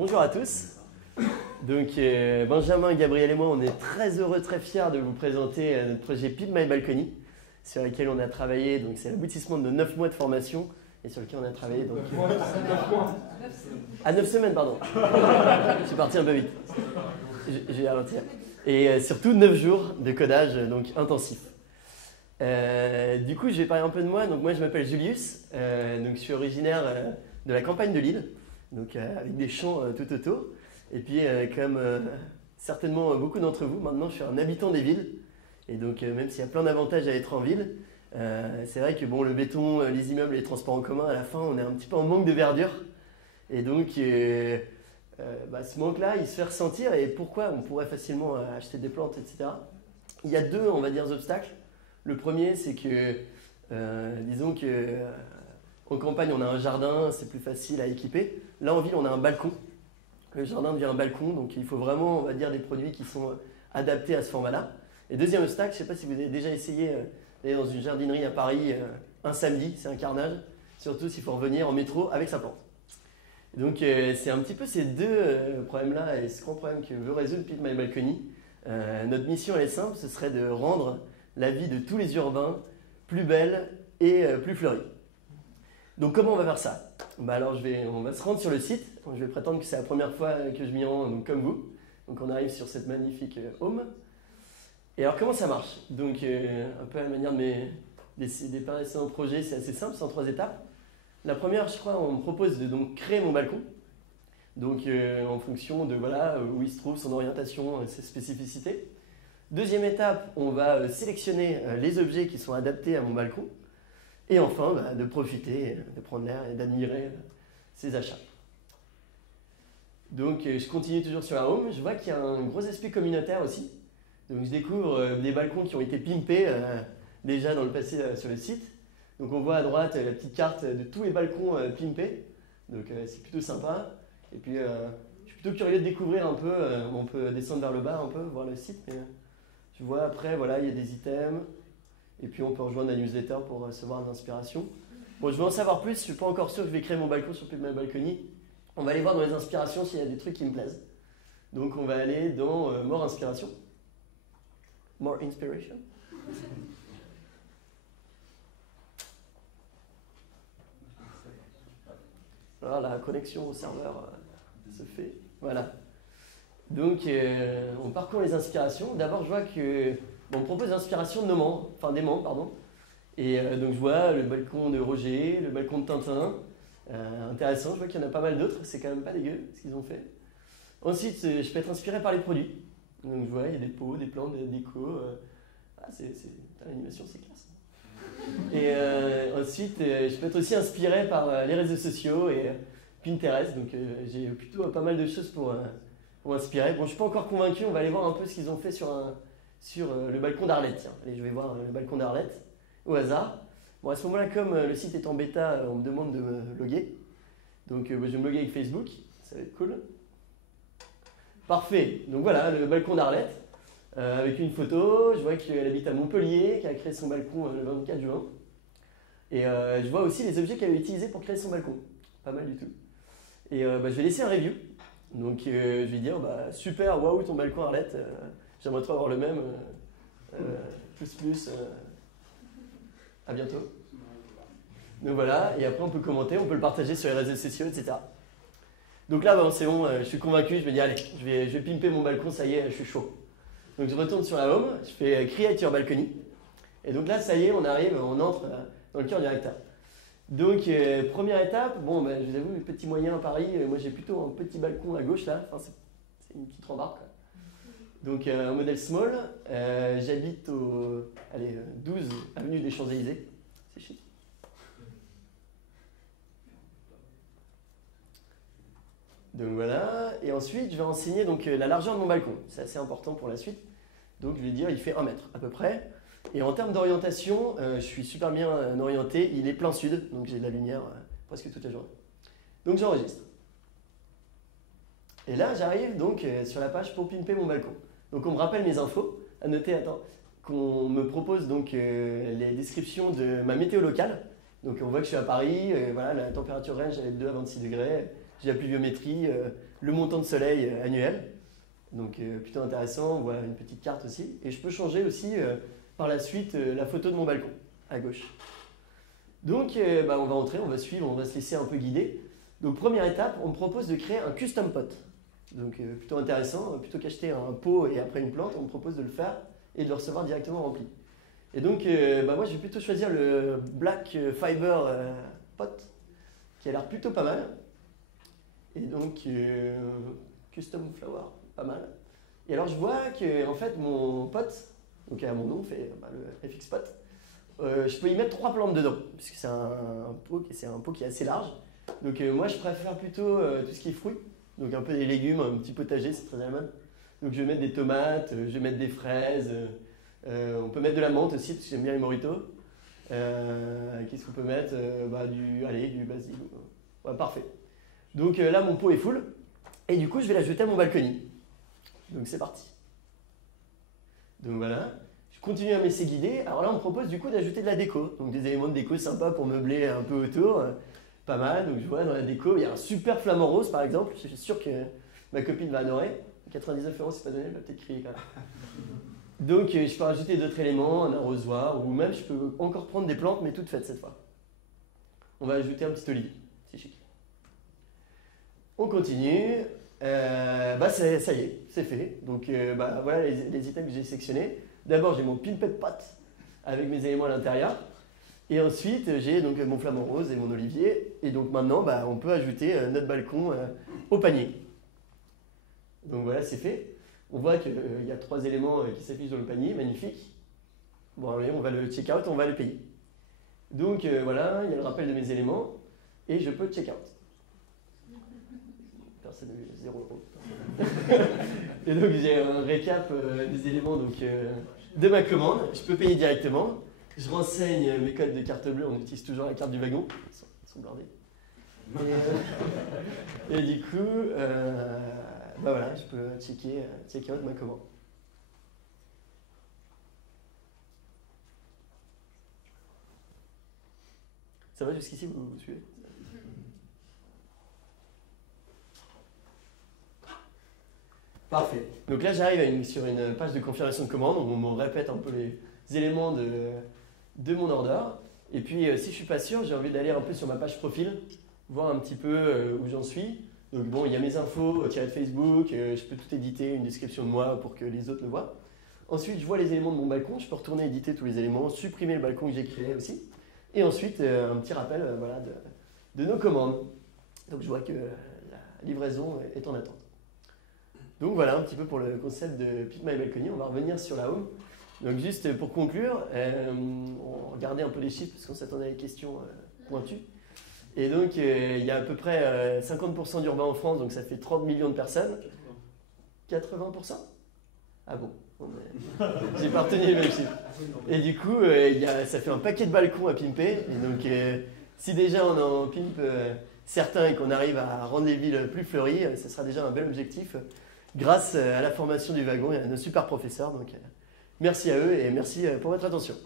Bonjour à tous. Donc Benjamin, Gabriel et moi, on est très heureux, très fiers de vous présenter notre projet Pimp My Balcony, sur lequel on a travaillé. Donc c'est l'aboutissement de nos 9 mois de formation et sur lequel on a travaillé. Donc, 9 semaines, pardon. Je suis parti un peu vite. J'ai ralenti. Et surtout 9 jours de codage donc intensif. Du coup, je vais parler un peu de moi. Donc moi, je m'appelle Julius. Donc je suis originaire de la campagne de Lille, donc avec des champs tout autour. Et puis, comme certainement beaucoup d'entre vous, maintenant, je suis un habitant des villes. Et donc, même s'il y a plein d'avantages à être en ville, c'est vrai que bon, le béton, les immeubles, les transports en commun, à la fin, on est un petit peu en manque de verdure. Et donc, ce manque-là, il se fait ressentir. Et pourquoi on pourrait facilement acheter des plantes, etc. Il y a deux, on va dire, obstacles. Le premier, c'est que, disons que en campagne, on a un jardin, c'est plus facile à équiper. Là, en ville, on a un balcon. Le jardin devient un balcon, donc il faut vraiment, on va dire, des produits qui sont adaptés à ce format-là. Et deuxième obstacle, je ne sais pas si vous avez déjà essayé d'aller dans une jardinerie à Paris un samedi, c'est un carnage, surtout s'il faut revenir en métro avec sa plante. Donc c'est un petit peu ces deux problèmes-là et ce grand problème que veut résoudre Pimp My Balcony. Notre mission, elle est simple, ce serait de rendre la vie de tous les urbains plus belle et plus fleurie. Donc comment on va faire ça? Alors on va se rendre sur le site. Je vais prétendre que c'est la première fois que je m'y rends, donc comme vous. Donc on arrive sur cette magnifique home. Et alors comment ça marche? Donc un peu à la manière de des précédents projets, c'est assez simple, c'est en 3 étapes. La première, je crois, on me propose de donc créer mon balcon. Donc en fonction de voilà, où il se trouve, son orientation, ses spécificités. Deuxième étape, on va sélectionner les objets qui sont adaptés à mon balcon. Et enfin, de profiter, de prendre l'air et d'admirer ses achats. Donc je continue toujours sur la home, je vois qu'il y a un gros aspect communautaire aussi. Donc je découvre des balcons qui ont été pimpés déjà dans le passé sur le site. Donc on voit à droite la petite carte de tous les balcons pimpés. Donc c'est plutôt sympa. Et puis je suis plutôt curieux de découvrir un peu, on peut descendre vers le bas un peu, voir le site. Mais, tu vois après, voilà, il y a des items. Et puis on peut rejoindre la newsletter pour recevoir des inspirations. Bon, je veux en savoir plus, je ne suis pas encore sûr que je vais créer mon balcon sur Pimp My Balcony. On va aller voir dans les inspirations s'il y a des trucs qui me plaisent. Donc on va aller dans More Inspiration. More Inspiration. Alors la connexion au serveur se fait. Voilà. Donc on parcourt les inspirations. D'abord je vois que on me propose l'inspiration des membres, pardon. Et donc je vois le balcon de Roger, le balcon de Tintin. Intéressant, je vois qu'il y en a pas mal d'autres, c'est quand même pas dégueu ce qu'ils ont fait. Ensuite, je peux être inspiré par les produits. Donc je vois, il y a des pots, des plantes, des décos. L'animation, c'est classe. Et ensuite, je peux être aussi inspiré par les réseaux sociaux et Pinterest. Donc j'ai plutôt pas mal de choses pour m'inspirer. Bon, je ne suis pas encore convaincu, on va aller voir un peu ce qu'ils ont fait sur le balcon d'Arlette. Tiens, allez, je vais voir le balcon d'Arlette au hasard. Bon, à ce moment-là, comme le site est en bêta, on me demande de me loguer. Donc, je vais me loguer avec Facebook. Ça va être cool. Parfait. Donc voilà, le balcon d'Arlette. Avec une photo. Je vois qu'elle habite à Montpellier, qu'elle a créé son balcon le 24 juin. Et je vois aussi les objets qu'elle a utilisés pour créer son balcon. Pas mal du tout. Et je vais laisser un review. Donc, je vais dire, super, waouh, ton balcon Arlette. J'aimerais trop avoir le même. Plus. À bientôt. Donc voilà, et après on peut commenter, on peut le partager sur les réseaux sociaux, etc. Donc là, c'est bon, je suis convaincu, je me dis allez, je vais pimper mon balcon, ça y est, je suis chaud. Donc je retourne sur la home, je fais Create Your Balcony. Et donc là, ça y est, on entre dans le cœur du réacteur. Donc première étape, je vous avoue, les petits moyens à Paris, moi j'ai plutôt un petit balcon à gauche là, enfin, c'est une petite rambarde. Donc un modèle small, j'habite au 12 avenue des Champs-Élysées, c'est chic. Donc voilà, et ensuite je vais renseigner la largeur de mon balcon, c'est assez important pour la suite. Donc je vais dire il fait 1 mètre à peu près. Et en termes d'orientation, je suis super bien orienté, il est plein sud, donc j'ai de la lumière presque toute la journée. Donc j'enregistre. Et là j'arrive donc sur la page pour pimper mon balcon. Donc on me rappelle mes infos, à noter, qu'on me propose donc les descriptions de ma météo locale. Donc on voit que je suis à Paris, voilà, la température range elle est de 2 à 26 degrés, j'ai la pluviométrie, le montant de soleil annuel. Donc plutôt intéressant, on voit une petite carte aussi. Et je peux changer aussi par la suite la photo de mon balcon, à gauche. Donc on va entrer, on va suivre, on va se laisser un peu guider. Donc première étape, on me propose de créer un custom pot. Donc plutôt intéressant, plutôt qu'acheter un pot et après une plante, on me propose de le faire et de le recevoir directement rempli. Et donc moi je vais plutôt choisir le Black Fiber pot, qui a l'air plutôt pas mal. Et donc custom flower, pas mal. Et alors je vois que en fait mon pot, donc à mon nom, fait le FX pot, je peux y mettre 3 plantes dedans, puisque c'est un pot qui est assez large. Donc moi je préfère plutôt tout ce qui est fruits, donc un peu des légumes, un petit potager, c'est très à la mode. Donc je vais mettre des tomates, je vais mettre des fraises, on peut mettre de la menthe aussi, parce que j'aime bien les moritos. Qu'est-ce qu'on peut mettre du basil. Ouais, parfait. Donc là mon pot est full, et du coup je vais l'ajouter à mon balcony. Donc c'est parti. Donc voilà. Je continue à me laisser guider. Alors là, on me propose du coup d'ajouter de la déco. Donc des éléments de déco sympas pour meubler un peu autour. Pas mal. Donc je vois dans la déco, il y a un super flamant rose par exemple. Je suis sûr que ma copine va adorer. 99 €, c'est pas donné, elle va peut-être crier quand même. Donc je peux rajouter d'autres éléments, un arrosoir, ou même je peux encore prendre des plantes, mais toutes faites cette fois. On va ajouter un petit olivier. C'est chic. On continue. Ça y est, c'est fait. Donc voilà les items que j'ai sélectionnés. D'abord, j'ai mon Pimpet pot avec mes éléments à l'intérieur. Et ensuite, j'ai donc mon flamant rose et mon olivier. Et donc maintenant, on peut ajouter notre balcon au panier. Donc voilà, c'est fait. On voit qu'il y a 3 éléments qui s'affichent dans le panier, magnifique. Bon, allez, on va le check out, on va le payer. Donc voilà, il y a le rappel de mes éléments. Et je peux check out. Personne n'a vu, 0 €. Et donc j'ai un récap des éléments de ma commande. Je peux payer directement. Je renseigne mes codes de carte bleue. On utilise toujours la carte du wagon. Ils sont blindés. Et du coup, voilà, je peux checker out ma commande. Ça va jusqu'ici, vous suivez? Parfait. Donc là, j'arrive sur une page de confirmation de commande où on me répète un peu les éléments de mon order. Et puis, si je ne suis pas sûr, j'ai envie d'aller un peu sur ma page profil, voir un petit peu où j'en suis. Donc bon, il y a mes infos tirées de Facebook, je peux tout éditer, une description de moi pour que les autres le voient. Ensuite, je vois les éléments de mon balcon, je peux retourner éditer tous les éléments, supprimer le balcon que j'ai créé aussi. Et ensuite, un petit rappel de nos commandes. Donc je vois que la livraison est en attente. Donc voilà un petit peu pour le concept de Pick My Balcony. On va revenir sur la home. Donc juste pour conclure, on regardait un peu les chiffres parce qu'on s'attendait à des questions pointues. Et donc il y a à peu près 50% d'urbains en France, donc ça fait 30 millions de personnes. 80%? Ah bon, j'ai pas retenu les mêmes chiffres. Et du coup, ça fait un paquet de balcons à pimper. Et donc si déjà on en pimpe certains et qu'on arrive à rendre les villes plus fleuries, ce sera déjà un bel objectif. Grâce à la formation du wagon et à nos super professeurs. Donc, merci à eux et merci pour votre attention.